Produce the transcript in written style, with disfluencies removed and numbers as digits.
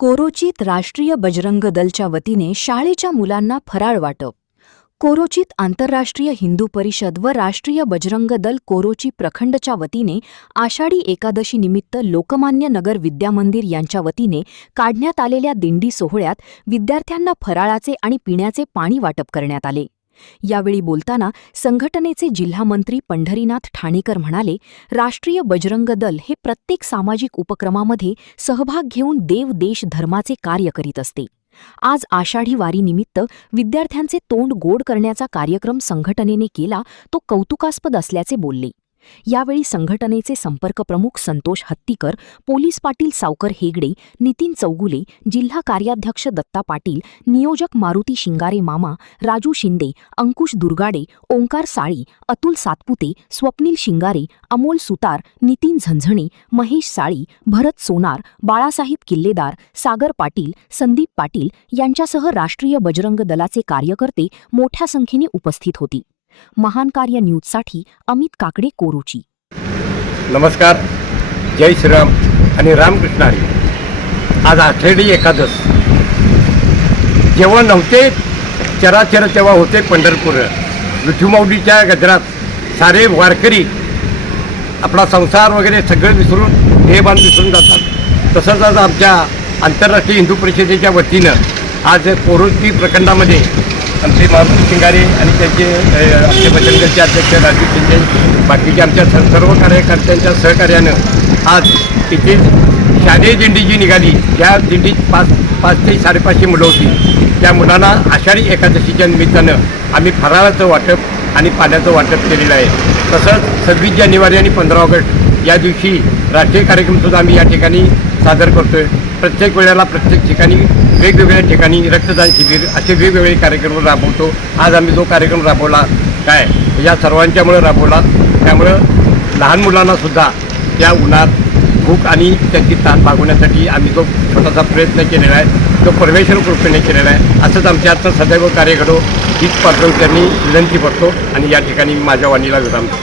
कोरोचीत राष्ट्रीय बजरंग दलच्या वतीने शाळेच्या मुलांना फराळ वाटप. कोरोचीत आंतरराष्ट्रीय हिंदू परिषद व राष्ट्रीय बजरंग दल कोरोची प्रखंडच्या वतीने आषाढी एकादशी निमित्त लोकमान्य नगर विद्यामंदिर यांच्या वतीने काढण्यात आलेल्या दिंडी सोहळ्यात विद्यार्थ्यांना फराळाचे आणि पिण्याचे पाणी वाटप करण्यात आले. यावेळी बोलताना संघटनेचे जिल्हामंत्री पंढरीनाथ ठाणेकर म्हणाले, राष्ट्रीय बजरंग दल हे प्रत्येक सामाजिक उपक्रमामध्ये सहभाग घेऊन देव देश धर्माचे कार्य करीत असते. आज आषाढी वारीनिमित्त विद्यार्थ्यांचे तोंड गोड करण्याचा कार्यक्रम संघटनेने केला, तो कौतुकास्पद असल्याचे बोलले. यावेळी संघटनेचे संपर्क प्रमुख संतोष हत्तीकर, पोलीस पाटील सावकर हेगडे, नितीन चौगुले, जिल्हा कार्याध्यक्ष दत्ता पाटील, नियोजक मारुती शिंगारे मामा, राजू शिंदे, अंकुश दुर्गाडे, ओंकार साळी, अतुल सातपुते, स्वप्नील शिंगारे, अमोल सुतार, नितीन झंझणे, महेश साळी, भरत सोनार, बाळासाहेब किल्लेदार, सागर पाटील, संदीप पाटील यांच्यासह राष्ट्रीय बजरंग दलाचे कार्यकर्ते मोठ्या संख्येने उपस्थित होते. महान कार्य न्यूजसाठी अमित काकडे, कोरोची. नमस्कार, जय श्रीराम आणि रामकृष्ण हरी. आज आषाढी एकादश. जेव्हा नव्हते चराचर तेव्हा होते पंढरपूर. विठुमाऊलीच्या गजरात सारे वारकरी आपला संसार वगैरे सगळं विसरून देहभान विसरून जातात. तसंच आज आमच्या आंतरराष्ट्रीय हिंदू परिषदेच्या वतीनं आज कोरोची प्रखंडामध्ये आमचे मारुती शिंगारे आणि त्यांचे आमचे बजरंगचे अध्यक्ष राजू शिंदे, बाकीच्या आमच्या सर्व कार्यकर्त्यांच्या सहकार्यानं आज तिथे शालेय दिंडी जी निघाली, त्या दिंडीत 500 ते 550 मुलं होती. त्या मुलांना आषाढी एकादशीच्या निमित्तानं आम्ही फराळाचं वाटप आणि पाण्याचं वाटप केलेलं आहे. तसंच 26 जानेवारी आणि 15 ऑगस्ट या दिवशी राष्ट्रीय कार्यक्रमसुद्धा आम्ही या ठिकाणी सादर करतो आहे. प्रत्येक वेळेला प्रत्येक ठिकाणी वेगवेगळ्या ठिकाणी रक्तदान शिबिर असे वेगवेगळे कार्यक्रम राबवतो. आज आम्ही जो कार्यक्रम राबवला काय या सर्वांच्यामुळे राबवला. त्यामुळं लहान मुलांनासुद्धा त्या उन्हात भूक आणि त्यांची ताण भागवण्यासाठी आम्ही जो छोटासा प्रयत्न केलेला आहे तो परमेश्वर कृपेने केलेला आहे. असंच आमच्या आजचं सदैव कार्य घडो हीच पाठवून त्यांनी विनंती करतो आणि या ठिकाणी माझ्या वाणीला विराम.